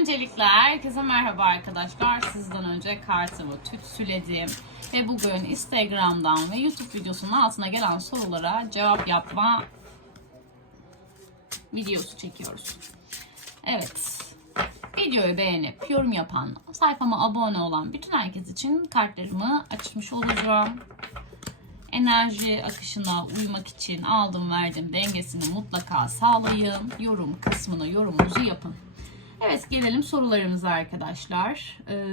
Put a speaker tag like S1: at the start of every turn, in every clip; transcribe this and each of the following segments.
S1: Öncelikle herkese merhaba arkadaşlar. Sizden önce kartımı tütsüledim. Ve bugün Instagram'dan ve YouTube videosunun altına gelen sorulara cevap yapma videosu çekiyoruz. Evet. Videoyu beğenip yorum yapan, sayfama abone olan bütün herkes için kartlarımı açmış olacağım. Enerji akışına uymak için aldım verdim dengesini mutlaka sağlayın. Yorum kısmını yorumunuzu yapın. Evet gelelim sorularımıza arkadaşlar. Ee,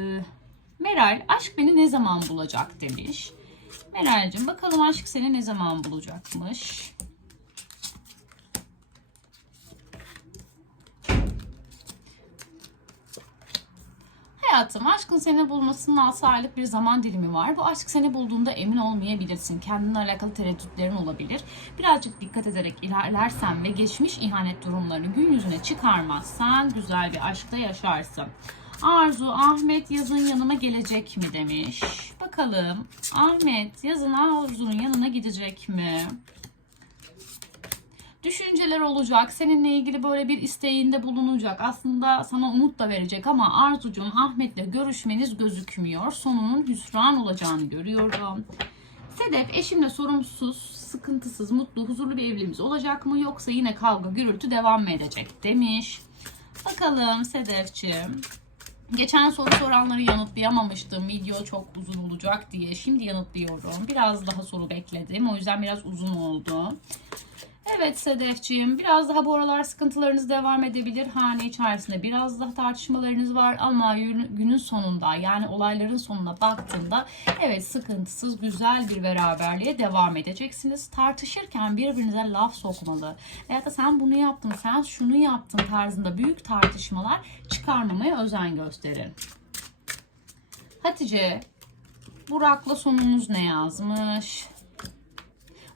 S1: Meral aşk beni ne zaman bulacak demiş. Meral'cim bakalım aşk seni ne zaman bulacakmış. Hayatım aşkın seni bulmasının 6 aylık bir zaman dilimi var. Bu aşk seni bulduğunda emin olmayabilirsin. Kendine alakalı tereddütlerin olabilir. Birazcık dikkat ederek ilerlersen ve geçmiş ihanet durumlarını gün yüzüne çıkarmazsan güzel bir aşkta yaşarsın. Arzu, Ahmet yazın yanıma gelecek mi demiş. Bakalım Ahmet yazın Arzu'nun yanına gidecek mi? Düşünceler olacak. Seninle ilgili böyle bir isteğinde bulunacak. Aslında sana umut da verecek ama Arzucuğum Ahmet'le görüşmeniz gözükmüyor. Sonunun hüsran olacağını görüyorum. Sedef eşimle sorumsuz, sıkıntısız, mutlu, huzurlu bir evliliğimiz olacak mı yoksa yine kavga, gürültü devam mı edecek demiş. Bakalım Sedefciğim. Geçen soru soranları yanıtlayamamıştım. Video çok uzun olacak diye. Şimdi yanıtlıyorum. Biraz daha soru bekledim. O yüzden biraz uzun oldu. Evet Sedefciğim biraz daha bu aralar sıkıntılarınız devam edebilir. Hane içerisinde biraz daha tartışmalarınız var ama günün sonunda yani olayların sonuna baktığında evet sıkıntısız güzel bir beraberliğe devam edeceksiniz. Tartışırken birbirinize laf sokmalı. Veya da sen bunu yaptın, sen şunu yaptın tarzında büyük tartışmalar çıkarmamaya özen gösterin. Hatice, Burak'la sonunuz ne yazmış?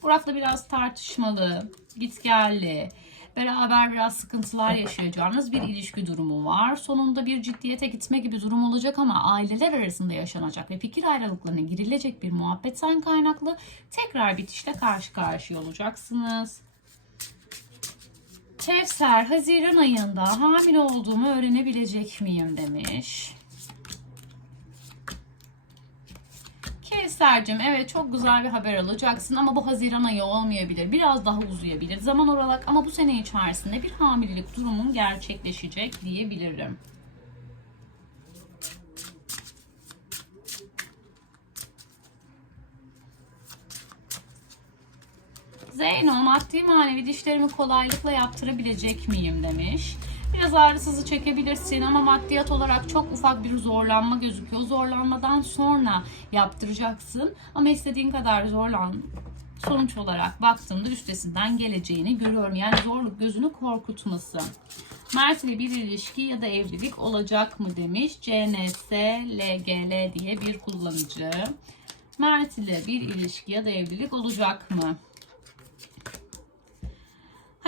S1: Burak'la biraz tartışmalı, gitgelli, beraber biraz sıkıntılar yaşayacağınız bir ilişki durumu var. Sonunda bir ciddiyete gitme gibi durum olacak ama aileler arasında yaşanacak ve fikir ayrılıklarına girilecek bir muhabbetten kaynaklı tekrar bitişle karşı karşıya olacaksınız. Kevser, Haziran ayında hamile olduğumu öğrenebilecek miyim demiş. Kevser'cim evet çok güzel bir haber alacaksın ama bu Haziran ayı olmayabilir. Biraz daha uzayabilir. Zaman olarak ama bu sene içerisinde bir hamilelik durumun gerçekleşecek diyebilirim. Zeyno maddi manevi dişlerimi kolaylıkla yaptırabilecek miyim demiş. Biraz ağrısızı çekebilirsin ama maddiyat olarak çok ufak bir zorlanma gözüküyor. Zorlanmadan sonra yaptıracaksın ama istediğin kadar zorlan sonuç olarak baktığımda üstesinden geleceğini görüyorum. Yani zorluk gözünü korkutması. Mert ile bir ilişki ya da evlilik olacak mı demiş. CNS LGL diye bir kullanıcı. Mert ile bir ilişki ya da evlilik olacak mı?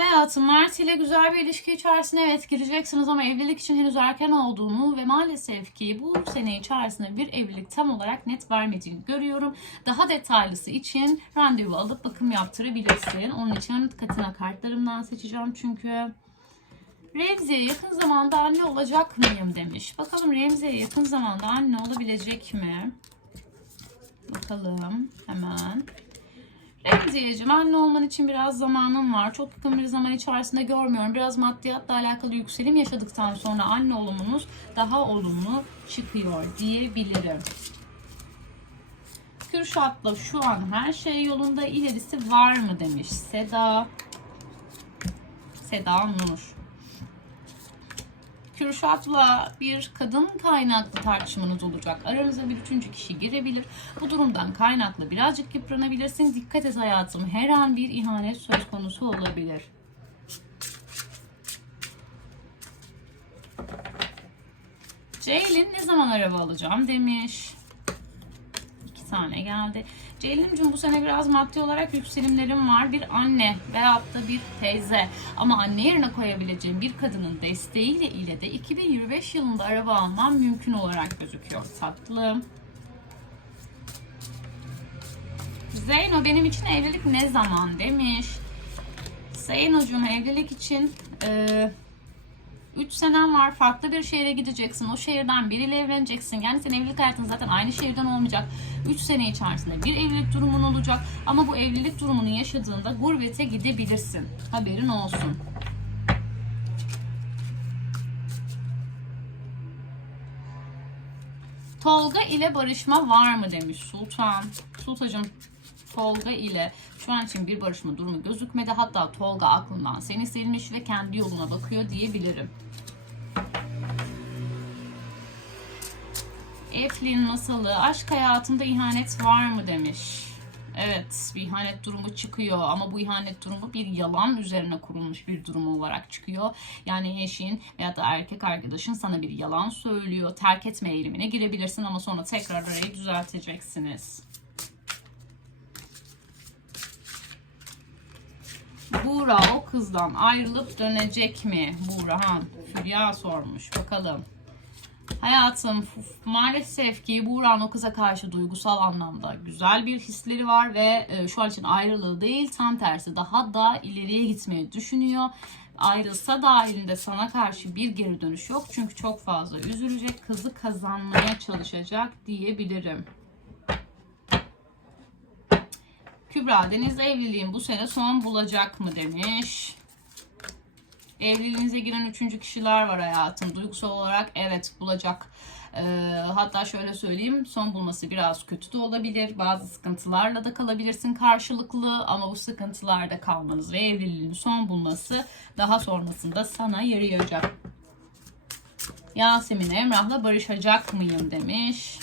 S1: Hayatım Mert ile güzel bir ilişki içerisine evet gireceksiniz ama evlilik için henüz erken olduğunu ve maalesef ki bu sene içerisinde bir evlilik tam olarak net vermediğini görüyorum. Daha detaylısı için randevu alıp bakım yaptırabilirsin. Onun için katina kartlarımdan seçeceğim çünkü. Remzi'ye yakın zamanda anne olacak mıyım demiş. Bakalım Remzi'ye yakın zamanda anne olabilecek mi? Bakalım hemen. Remziyeciğim anne olman için biraz zamanım var. Çok yakın bir zaman içerisinde görmüyorum. Biraz maddiyatla alakalı yükselim yaşadıktan sonra anne olumunuz daha olumlu çıkıyor diyebilirim. Kürşat'la şu an her şey yolunda ilerisi var mı demiş Seda. Seda Nur. Kürşat'la bir kadın kaynaklı tartışmanız olacak. Aranıza bir üçüncü kişi girebilir. Bu durumdan kaynaklı birazcık yıpranabilirsin. Dikkat et hayatım. Her an bir ihanet söz konusu olabilir. Ceylin ne zaman araba alacağım demiş. Tane geldi. Ceylin'cim bu sene biraz maddi olarak yükselimlerim var. Bir anne veyahut da bir teyze ama anne yerine koyabileceğim bir kadının desteğiyle ile de 2025 yılında araba almam mümkün olarak gözüküyor tatlım. Zeyno benim için evlilik ne zaman demiş. Zeyno'cum evlilik için e, 3 senen var. Farklı bir şehre gideceksin. O şehirden biriyle evleneceksin. Yani senin evlilik hayatın zaten aynı şehirden olmayacak. 3 sene içerisinde bir evlilik durumun olacak. Ama bu evlilik durumunu yaşadığında gurbete gidebilirsin. Haberin olsun. Tolga ile barışma var mı demiş Sultan. Sultacığım Tolga ile şu an için bir barışma durumu gözükmedi. Hatta Tolga aklından seni silmiş ve kendi yoluna bakıyor diyebilirim. Eflin masalı aşk hayatında ihanet var mı demiş. Evet bir ihanet durumu çıkıyor ama bu ihanet durumu bir yalan üzerine kurulmuş bir durum olarak çıkıyor. Yani eşin veya da erkek arkadaşın sana bir yalan söylüyor. Terk etme eğilimine girebilirsin ama sonra tekrar arayı düzelteceksiniz. Buğra o kızdan ayrılıp dönecek mi? Buğrahan Hülya sormuş. Bakalım. Hayatım maalesef ki Buğra'nın o kıza karşı duygusal anlamda güzel bir hisleri var ve e, şu an için ayrılığı değil tam tersi daha da ileriye gitmeyi düşünüyor. Ayrılsa dahilinde sana karşı bir geri dönüş yok çünkü çok fazla üzülecek kızı kazanmaya çalışacak diyebilirim. Kübra Deniz evliliğin bu sene son bulacak mı demiş. Evliliğinize giren üçüncü kişiler var hayatım. Duygusal olarak evet bulacak. Ee, hatta şöyle söyleyeyim son bulması biraz kötü de olabilir. Bazı sıkıntılarla da kalabilirsin karşılıklı ama bu sıkıntılarda kalmanız ve evliliğin son bulması daha sonrasında sana yarayacak. Yasemin Emrah'la barışacak mıyım demiş.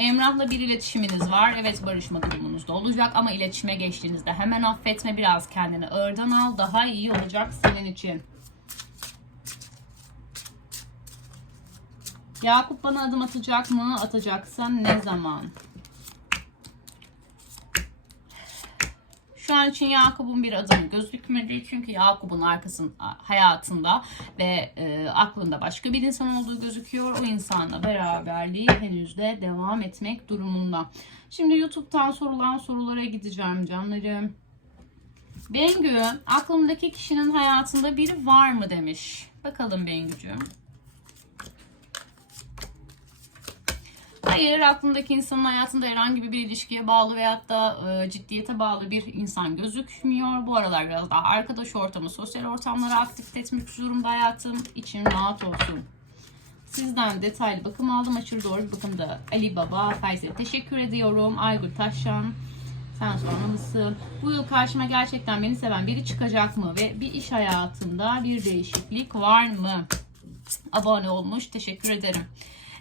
S1: Emrah'la bir iletişiminiz var. Evet barışma durumunuz da olacak ama iletişime geçtiğinizde hemen affetme. Biraz kendini ağırdan al. Daha iyi olacak senin için. Yakup bana adım atacak mı? Atacaksa ne zaman? Şu an için Yakup'un bir adımı gözükmedi. Çünkü Yakup'un arkasın hayatında ve e, aklında başka bir insan olduğu gözüküyor. O insanla beraberliği henüz de devam etmek durumunda. Şimdi YouTube'dan sorulan sorulara gideceğim canlarım. Bengü, aklımdaki kişinin hayatında biri var mı demiş. Bakalım Bengücüğüm. Hayır, aklındaki insanın hayatında herhangi bir ilişkiye bağlı veyahut da e, ciddiyete bağlı bir insan gözükmüyor. Bu aralar biraz daha arkadaş ortamı, sosyal ortamları aktif etmek durumda hayatım. İçin rahat olsun. Sizden detaylı bakım aldım. Aşırı doğru bir bakımda Ali Baba, Fayze teşekkür ediyorum. Aygül Taşan, sen sormalısın. Bu yıl karşıma gerçekten beni seven biri çıkacak mı? Ve bir iş hayatında bir değişiklik var mı? Abone olmuş. Teşekkür ederim.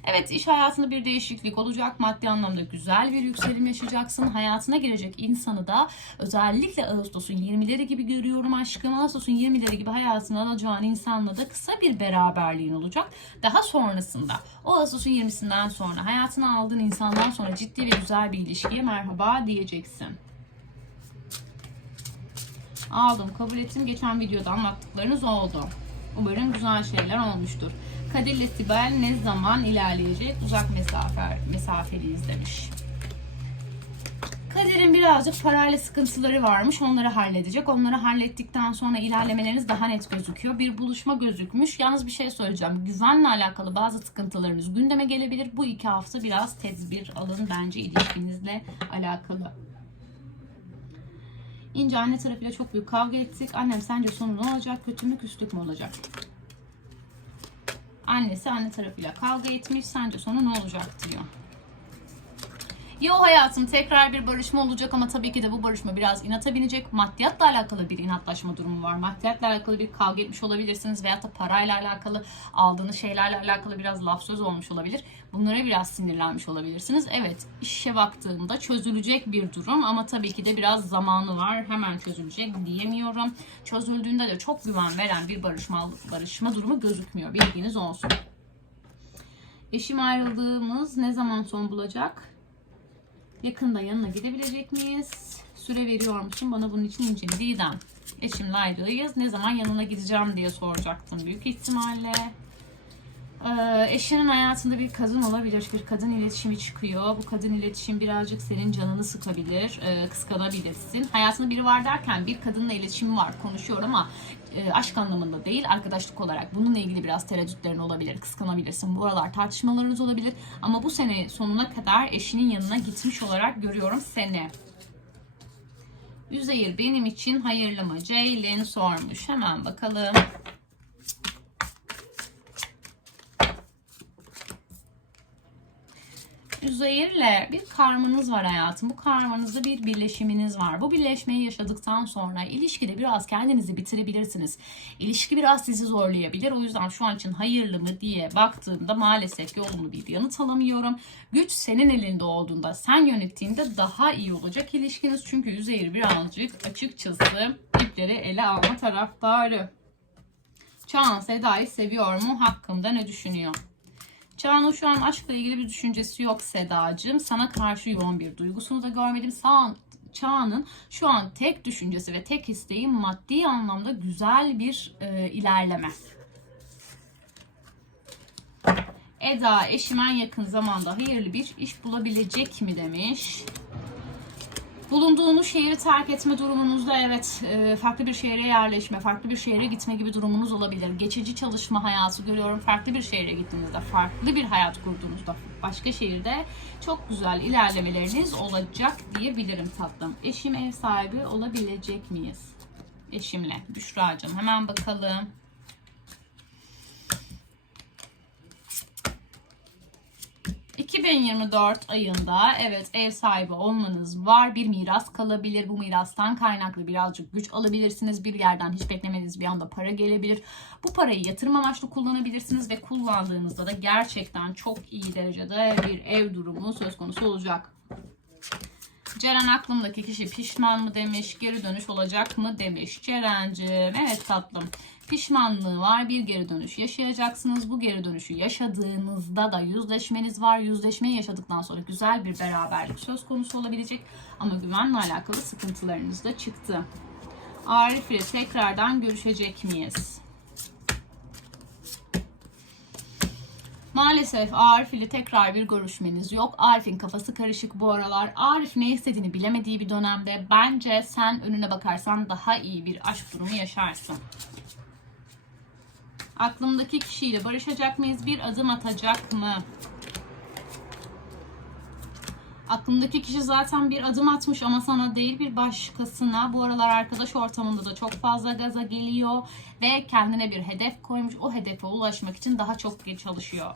S1: Evet iş hayatında bir değişiklik olacak. Maddi anlamda güzel bir yükselim yaşayacaksın. Hayatına girecek insanı da özellikle Ağustos'un 20'leri gibi görüyorum aşkım. Ağustos'un 20'leri gibi hayatına alacağın insanla da kısa bir beraberliğin olacak. Daha sonrasında o Ağustos'un 20'sinden sonra hayatına aldığın insandan sonra ciddi ve güzel bir ilişkiye merhaba diyeceksin. Aldım, kabul ettim. Geçen videoda anlattıklarınız oldu. Umarım güzel şeyler olmuştur. Kadir ile Sibel ne zaman ilerleyecek? Uzak mesafe, mesafeliyiz demiş. Kader'in birazcık parayla sıkıntıları varmış. Onları halledecek. Onları hallettikten sonra ilerlemeleriniz daha net gözüküyor. Bir buluşma gözükmüş. Yalnız bir şey söyleyeceğim. Güvenle alakalı bazı sıkıntılarınız gündeme gelebilir. Bu iki hafta biraz tedbir alın bence ilişkinizle alakalı. İnce anne tarafıyla çok büyük kavga ettik. Annem sence sonu ne olacak? Kötü mü küslük mü olacak? Annesi anne tarafıyla kavga etmiş. Sence sonu ne olacak diyor. Yo hayatım tekrar bir barışma olacak ama tabii ki de bu barışma biraz inata binecek. Maddiyatla alakalı bir inatlaşma durumu var. Maddiyatla alakalı bir kavga etmiş olabilirsiniz veyahut da parayla alakalı aldığınız şeylerle alakalı biraz laf söz olmuş olabilir. Bunlara biraz sinirlenmiş olabilirsiniz. Evet işe baktığımda çözülecek bir durum ama tabii ki de biraz zamanı var. Hemen çözülecek diyemiyorum. Çözüldüğünde de çok güven veren bir barışma, barışma durumu gözükmüyor. Bilginiz olsun. Eşim ayrıldığımız ne zaman son bulacak? Yakında yanına gidebilecek miyiz? Süre veriyor musun bana bunun için incin Didem. Eşimle ayrıyız. Ne zaman yanına gideceğim diye soracaktım büyük ihtimalle. Ee, eşinin hayatında bir kadın olabilir. Bir kadın iletişimi çıkıyor. Bu kadın iletişim birazcık senin canını sıkabilir. Ee, kıskanabilirsin. Hayatında biri var derken bir kadınla iletişimi var. Konuşuyor ama e, aşk anlamında değil. Arkadaşlık olarak. Bununla ilgili biraz tereddütlerin olabilir. Kıskanabilirsin. Bu aralar tartışmalarınız olabilir. Ama bu sene sonuna kadar eşinin yanına gitmiş olarak görüyorum seni. Üzeyir benim için hayırlı mı? Ceylin sormuş. Hemen bakalım. Üzeyir'le bir karmanız var hayatım. Bu karmanızda bir birleşiminiz var. Bu birleşmeyi yaşadıktan sonra ilişkide biraz kendinizi bitirebilirsiniz. İlişki biraz sizi zorlayabilir. O yüzden şu an için hayırlı mı diye baktığımda maalesef olumlu bir yanıt alamıyorum. Güç senin elinde olduğunda, sen yönettiğinde daha iyi olacak ilişkiniz. Çünkü Üzeyir birazcık açıkçası ipleri ele alma taraftarı. Çağan Seda'yı seviyor mu? Hakkında ne düşünüyor? Çağan'ın şu an aşkla ilgili bir düşüncesi yok Sedacığım. Sana karşı yoğun bir duygusunu da görmedim. Sağ Çağan'ın şu an tek düşüncesi ve tek isteği maddi anlamda güzel bir e, ilerleme. Eda eşimen yakın zamanda hayırlı bir iş bulabilecek mi demiş. Bulunduğunuz şehri terk etme durumunuzda evet e, farklı bir şehre yerleşme, farklı bir şehre gitme gibi durumunuz olabilir. Geçici çalışma hayatı görüyorum. Farklı bir şehre gittiğinizde, farklı bir hayat kurduğunuzda, başka şehirde çok güzel ilerlemeleriniz olacak diyebilirim tatlım. Eşim ev sahibi olabilecek miyiz? Eşimle. Büşra'cığım hemen bakalım. ...2024 ayında evet ev sahibi olmanız var. Bir miras kalabilir. Bu mirastan kaynaklı birazcık güç alabilirsiniz. Bir yerden hiç beklemediğiniz bir anda para gelebilir. Bu parayı yatırım amaçlı kullanabilirsiniz ve kullandığınızda da gerçekten çok iyi derecede bir ev durumu söz konusu olacak. Ceren aklımdaki kişi pişman mı demiş, geri dönüş olacak mı demiş. Ceren'cim evet tatlım pişmanlığı var bir geri dönüş yaşayacaksınız. Bu geri dönüşü yaşadığınızda da yüzleşmeniz var. Yüzleşmeyi yaşadıktan sonra güzel bir beraberlik söz konusu olabilecek. Ama güvenle alakalı sıkıntılarınız da çıktı. Arif ile tekrardan görüşecek miyiz? Maalesef Arif ile tekrar bir görüşmeniz yok. Arif'in kafası karışık bu aralar. Arif ne istediğini bilemediği bir dönemde bence sen önüne bakarsan daha iyi bir aşk durumu yaşarsın. Aklımdaki kişiyle barışacak mıyız? Bir adım atacak mı? Aklımdaki kişi zaten bir adım atmış ama sana değil bir başkasına. Bu aralar arkadaş ortamında da çok fazla gaza geliyor ve kendine bir hedef koymuş. O hedefe ulaşmak için daha çok çalışıyor.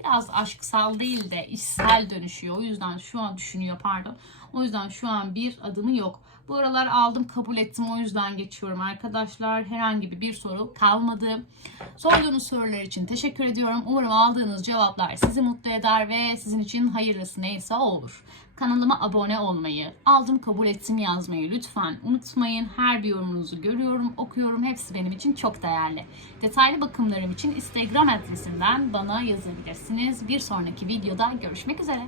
S1: Biraz aşksal değil de işsel dönüşüyor. O yüzden şu an düşünüyor pardon. O yüzden şu an bir adımı yok. Bu aralar aldım kabul ettim o yüzden geçiyorum arkadaşlar. Herhangi bir, soru kalmadı. Sorduğunuz sorular için teşekkür ediyorum. Umarım aldığınız cevaplar sizi mutlu eder ve sizin için hayırlısı neyse olur. Kanalıma abone olmayı, aldım kabul ettim yazmayı lütfen unutmayın. Her bir yorumunuzu görüyorum, okuyorum. Hepsi benim için çok değerli. Detaylı bakımlarım için Instagram adresimden bana yazabilirsiniz. Bir sonraki videoda görüşmek üzere.